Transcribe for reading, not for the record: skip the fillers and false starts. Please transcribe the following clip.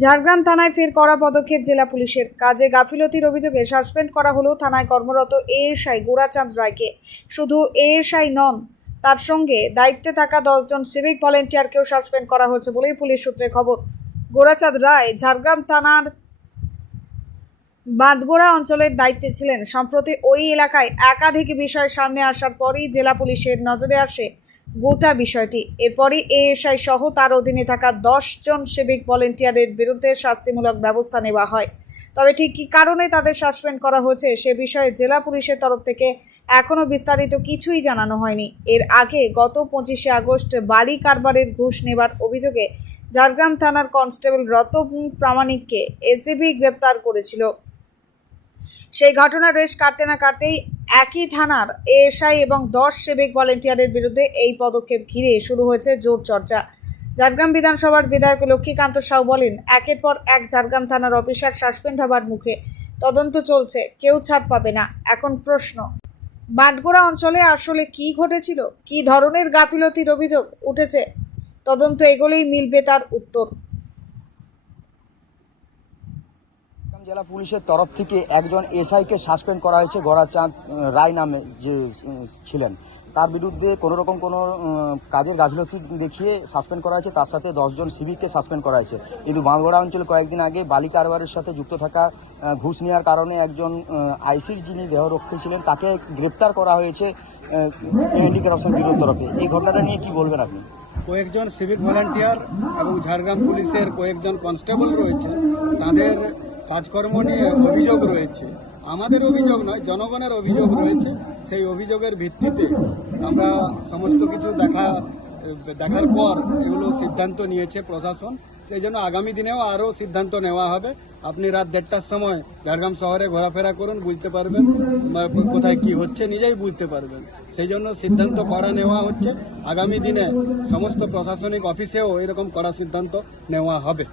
ঝাড়গ্রাম থানায় ফের কড়া পদক্ষেপ জেলা পুলিশের। কাজে গাফিলতির অভিযোগে সাসপেন্ড করা হলো থানায় কর্মরত এএসআই গোরাচাঁদ রায়কে। শুধু এএসআই নন, তার সঙ্গে দায়িত্বে থাকা 10 জন সিভিক ভলেন্টিয়ারকেও সাসপেন্ড করা হয়েছে বলেই পুলিশ সূত্রে খবর। গোরাচাঁদ রায় ঝাড়গ্রাম থানার বাঁধগোড়া অঞ্চলের দায়িত্বে ছিলেন। সম্প্রতি ওই এলাকায় একাধিক বিষয় সামনে আসার পরই জেলা পুলিশের নজরে আসে গোটা বিষয়টি। এরপরই এএসআই সহ তার অধীনে থাকা 10 জন সিভিক ভলেন্টিয়ারের বিরুদ্ধে শাস্তিমূলক ব্যবস্থা নেওয়া হয়। তবে ঠিক কী কারণে তাদের সাসপেন্ড করা হয়েছে সে বিষয়ে জেলা পুলিশের তরফ থেকে এখনও বিস্তারিত কিছুই জানানো হয়নি। এর আগে গত 25শে আগস্ট বালি কারবারের ঘুষ নেবার অভিযোগে ঝাড়গ্রাম থানার কনস্টেবল রতন প্রামাণিককে এসিবি গ্রেপ্তার করেছিল। সেই ঘটনার রেশ কাটতে না কাটতেই একই থানার এএসআই এবং 10 সিভিক ভলেন্টিয়ারের বিরুদ্ধে এই পদক্ষেপ ঘিরে শুরু হয়েছে জোর চর্চা। ঝাড়গ্রাম বিধানসভার বিধায়ক লক্ষ্মীকান্ত সাউ বলেন, একের পর এক ঝাড়গ্রাম থানার অফিসার সাসপেন্ড হবার মুখে। তদন্ত চলছে, কেউ ছাড় পাবে না। এখন প্রশ্ন, বাঁধগোড়া অঞ্চলে আসলে কি ঘটেছিল, কি ধরনের গাফিলতির অভিযোগ উঠেছে? তদন্ত এগোলেই মিলবে তার উত্তর। জেলা পুলিশের তরফ থেকে একজন এসআইকে সাসপেন্ড করা হয়েছে। গোরাচাঁদ রায় নামে যে ছিলেন, তার বিরুদ্ধে কোনোরকম কোনো কাজের গাফিলতি দেখিয়ে সাসপেন্ড করা হয়েছে। তার সাথে 10 জন সিভিককে সাসপেন্ড করা হয়েছে। কিন্তু বাঁধগোড়া অঞ্চলে কয়েকদিন আগে বালি কারবারের সাথে যুক্ত থাকা ঘুষ নেওয়ার কারণে একজন আইসির যিনি দেহরক্ষী ছিলেন তাকে গ্রেপ্তার করা হয়েছে এমএনডি করাপশন ব্যুরোর তরফে। এই ঘটনাটা নিয়ে কি বলবেন আপনি? কয়েকজন সিভিক ভলান্টিয়ার এবং ঝাড়গ্রাম পুলিশের কয়েকজন কনস্টেবল রয়েছে, তাদের কাজকর্ম নিয়ে অভিযোগ রয়েছে। আমাদের অভিযোগ নয়, জনগণের অভিযোগ রয়েছে। সেই অভিযোগের ভিত্তিতে আমরা সমস্ত কিছু দেখার পর এগুলো সিদ্ধান্ত নিয়েছে প্রশাসন। সেই জন্য আগামী দিনেও আরও সিদ্ধান্ত নেওয়া হবে। আপনি রাত 1:30টার সময় ঝাড়গ্রাম শহরে ঘোরাফেরা করুন, বুঝতে পারবেন কোথায় কি হচ্ছে, নিজেই বুঝতে পারবেন। সেই জন্য সিদ্ধান্ত কড়া নেওয়া হচ্ছে। আগামী দিনে সমস্ত প্রশাসনিক অফিসেও এরকম কড়া সিদ্ধান্ত নেওয়া হবে।